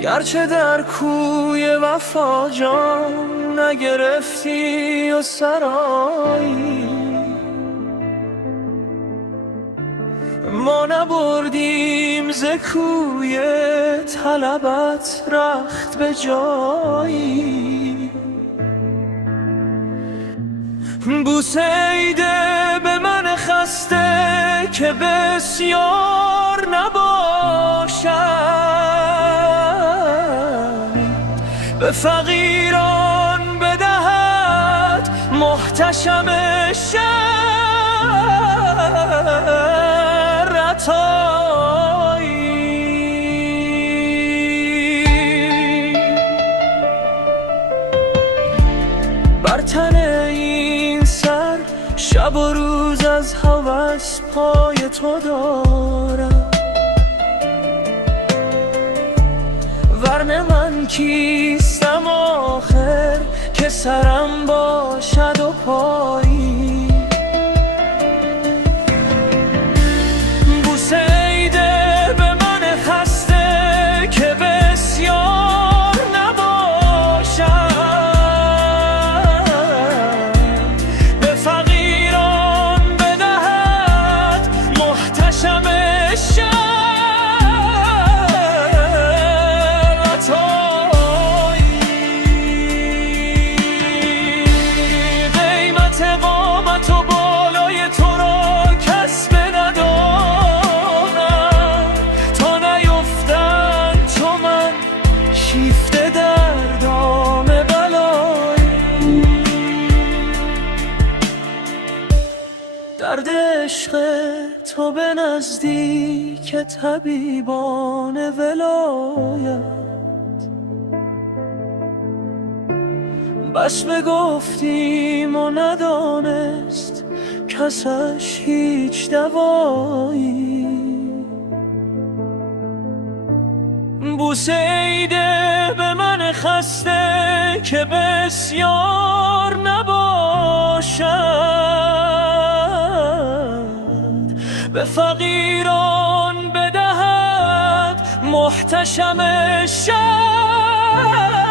گرچه در کوی وفا جان نگرفتی و سرایی، ما نبردیم ز کوی طلبت رخت به جایی. بوسه ایده به من خسته که بسیار نباشد، به فقیران بدهد محتشم شهر عطایی. بر تن این سر شب و روز از هوس پای تو دارم، ورنه من کیستم آخر که سرم باشد و پایی. بوسه ایده به من خسته که بسیار نباشد، به فقیران بدهد محتشم شهر عطایی. قیمت قامت و بالای تو را کس ندانم، تا نیفتن چو من شیفته در دام بلایی. درد عشق تو به نزدیک طبیبان ولایت، بس بگفتیم و ندانست کسش هیچ دوایی. بوسه ایده به من خسته که بسیار نباشد، به فقیران بدهد محتشم شهر